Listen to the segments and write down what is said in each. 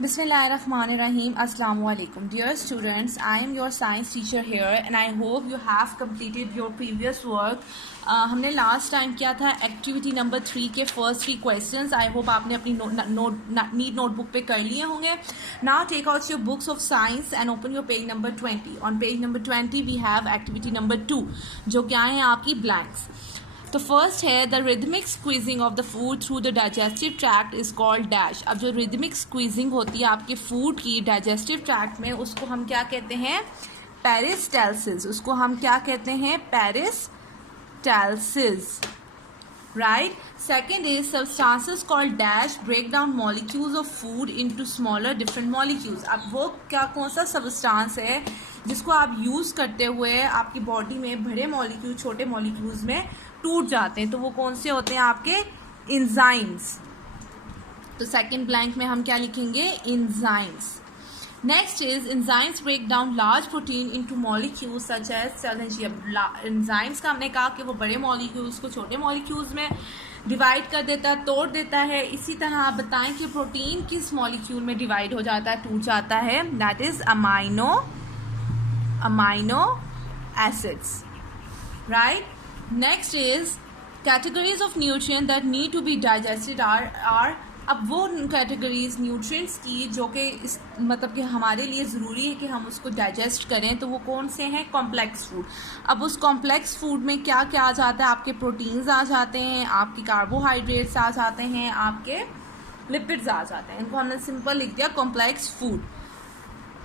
Bismillahirrahmanirrahim. Assalamu alaikum. Dear students, I am your science teacher here and I hope you have completed your previous work. हमने last time किया था activity number 3 के first 3 questions. I hope आपने अपनी NEET notebook पे कर लिए होंगे. Now take out your books of science and open your page number 20. On page number 20 we have activity number 2 जो क्या है आपकी ब्लैंक्स. तो फर्स्ट है the rhythmic squeezing of the food through the digestive tract is called dash. अब जो rhythmic squeezing होती है आपके फूड की डाइजेस्टिव ट्रैक्ट में उसको हम क्या कहते हैं? पेरिस्टालसिस. उसको हम क्या कहते हैं? Peristalsis. Right. Second is substances called dash break down molecules of food into smaller different molecules. अब वो क्या कौन सा सब्सटेंस है जिसको आप यूज़ करते हुए आपकी बॉडी में बड़े मॉलिक्यूल छोटे मॉलिक्यूल्स में टूट जाते हैं? तो वो कौन से होते हैं? आपके एंजाइम्स. तो सेकंड ब्लैंक में हम क्या लिखेंगे? Enzymes. Next is enzymes break down large protein into molecules such as समझिए. एंजाइम्स का हमने कहा कि वो बड़े मॉलिक्यूल्स को छोटे मॉलिक्यूल्स में डिवाइड कर देता है, तोड़ देता है. इसी तरह आप बताएं कि प्रोटीन किस मॉलिक्यूल में डिवाइड हो जाता है, टूट जाता है? That is amino acids. Right. Next is categories of nutrients that need to be digested are अब वो कैटेगरीज न्यूट्रिएंट्स की जो कि इस मतलब कि हमारे लिए ज़रूरी है कि हम उसको डाइजेस्ट करें, तो वो कौन से हैं? Complex food. अब उस कॉम्प्लेक्स फूड में क्या क्या आ जाता है? आपके प्रोटीन्स आ जाते हैं, आपके कार्बोहाइड्रेट्स आ जाते हैं, आपके लिपिड्स आ जाते हैं. इनको हमने सिंपल लिख दिया complex food.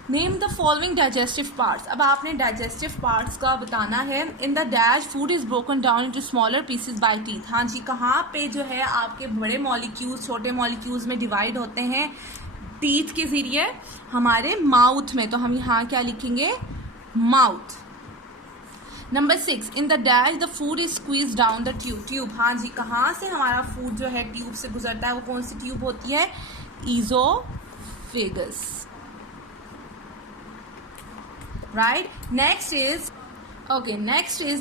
Name the following digestive parts. अब आपने डाइजेस्टिव पार्ट्स का बताना है. In the dash food is broken down into smaller pieces by teeth. हाँ जी, कहाँ पे जो है आपके बड़े मॉलिक्यूल्स छोटे मॉलिक्यूल्स में डिवाइड होते हैं? टीथ के जरिए, हमारे माउथ में. तो हम यहाँ क्या लिखेंगे? Mouth. Number 6 in the dash the food is squeeze down the tube. हाँ जी, कहाँ से हमारा फूड जो है ट्यूब से गुजरता है? वो कौन सी ट्यूब होती है? ईजोफेगस. Right. Next is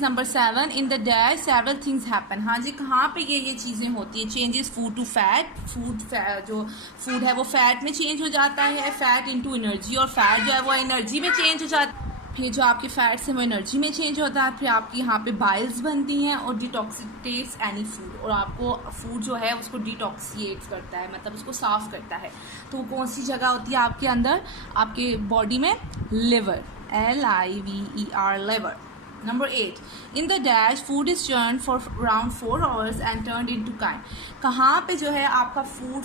number 7 in the dash several things happen. हाँ जी, कहाँ पे ये चीज़ें होती है? Changes food to fat. जो फूड है वो फैट में चेंज हो जाता है, फैट इनटू एनर्जी, और फैट जो है वो एनर्जी में चेंज हो जाता है. फिर जो आपके फैट्स हैं वो एनर्जी में चेंज होता है. फिर आपकी यहाँ पे बाइल्स बनती हैं और डिटॉक्सिकेट्स एनी फूड, और आपको फूड जो है उसको डिटॉक्सिएट करता है, मतलब उसको साफ करता है. तो वो कौन सी जगह होती है आपके अंदर, आपके बॉडी में? Liver. LIVER, liver. Number 8 in the dash food is churned for around 4 hours and turned into chyme. कहाँ पे जो है आपका फूड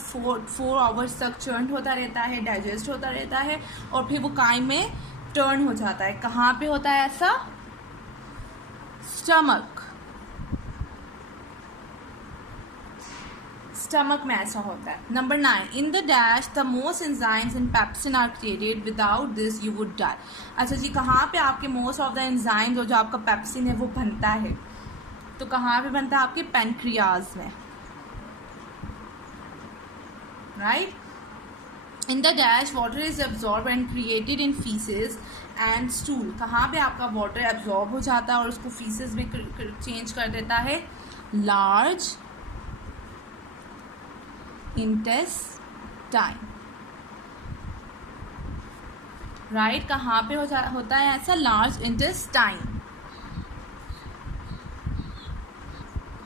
4 आवर्स तक चर्न होता रहता है, डाइजेस्ट होता रहता है, और फिर वो काइम में टर्न हो जाता है? कहाँ पे होता है ऐसा? स्टमक में ऐसा होता है. Number 9 in the dash the most enzymes in pepsin are created without this you would die. अच्छा जी, कहाँ पे आपके मोस्ट ऑफ द एंजाइम्स और जो आपका पेप्सिन है वो बनता है? तो कहाँ पे बनता है? आपके पैनक्रियाज में. Right. In the dash water is absorb and created in faeces and stool. कहाँ पे आपका वाटर एब्जॉर्ब हो जाता है और उसको फीसेस में चेंज कर देता है? Large intestine. राइट. कहाँ पे होता है ऐसा? Large intestine.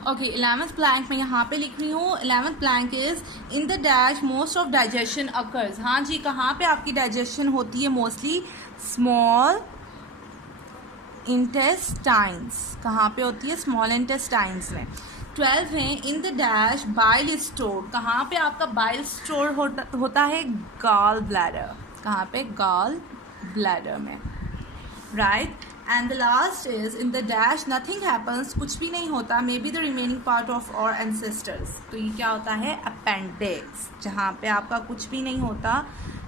Okay. 11th Planck में यहाँ पे लिख रही हूँ. 11th blank is in the dash most of digestion occurs. हाँ जी, कहाँ पे आपकी डाइजेशन होती है? Mostly small intestines. कहाँ पे होती है? स्मॉल इंटेस्टाइन्स में. 12 है in the dash bile is stored. कहाँ पे आपका बाइल स्टोर होता है? Gall bladder. कहाँ पे? गॉल ब्लैडर में. Right. And the last is in the dash nothing happens. कुछ भी नहीं होता. Maybe the remaining part of our ancestors. तो ये क्या होता है? अपेंडिक्स. जहाँ पे आपका कुछ भी नहीं होता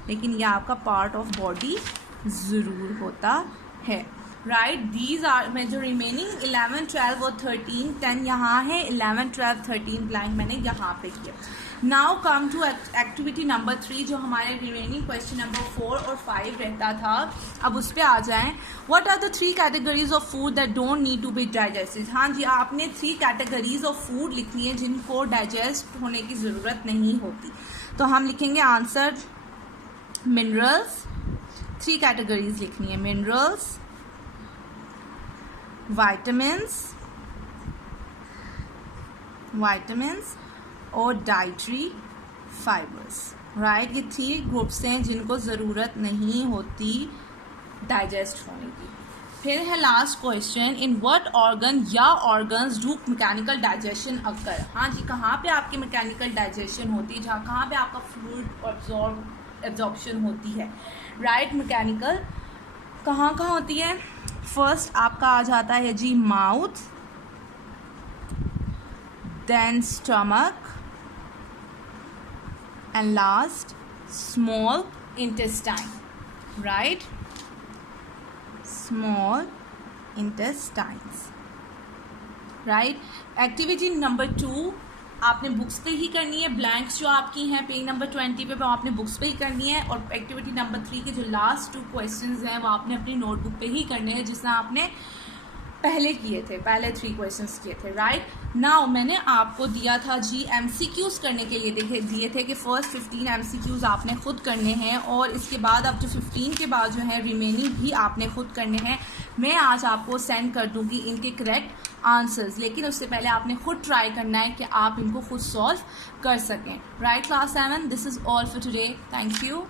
लेकिन ये आपका पार्ट ऑफ बॉडी ज़रूर होता है. राइट. दीज आर में जो रिमेनिंग 11, 12 और 13, 10 यहाँ है. 11, 12, 13 ब्लैंक मैंने यहाँ पे किया. Now come to activity number 3 जो हमारे रिमेनिंग क्वेश्चन नंबर 4 और 5 रहता था. अब उस पर आ जाएं. What are the 3 categories of food that don't need to be digested. हाँ जी, आपने 3 कैटेगरीज ऑफ फूड लिखनी है जिनको डाइजेस्ट होने की ज़रूरत नहीं होती. तो हम लिखेंगे आंसर मिनरल्स, 3 कैटेगरीज लिखनी है, मिनरल्स, विटामिन्स और डाइटरी फाइबर्स, राइट। ये 3 ग्रुप्स हैं जिनको ज़रूरत नहीं होती डाइजेस्ट होने की। फिर है last question, in what organ या ऑर्गन्स डू मैकेनिकल डाइजेशन अकर। हाँ जी, कहाँ पे आपकी मैकेनिकल डाइजेशन होती है, जहाँ कहाँ पे आपका फूड एब्जॉर्प्शन होती है, राइट। मैकेनिकल कहाँ कहाँ होती है? फर्स्ट आपका आ जाता है जी mouth, then stomach and last small intestine, right, small intestines, right. Activity number 2 आपने बुक्स पे ही करनी है, ब्लैंक्स जो आपकी हैं पेज नंबर 20 पे वो आपने बुक्स पे ही करनी है, और एक्टिविटी नंबर 3 के जो लास्ट 2 क्वेश्चंस हैं वो आपने अपनी नोटबुक पे ही करने हैं, जिसमें आपने पहले किए थे, पहले 3 क्वेश्चंस किए थे, राइट। नाउ मैंने आपको दिया था जी MCQs करने के लिए दिए थे कि फर्स्ट 15 MCQs आपने खुद करने हैं, और इसके बाद अब जो 15 के बाद जो है रिमेनिंग भी आपने खुद करने हैं। मैं आज आपको सेंड कर दूंगी इनके करेक्ट आंसर्स, लेकिन उससे पहले आपने खुद ट्राई करना है कि आप इनको खुद सॉल्व कर सकें, right. Class 7, this is all for today, thank you.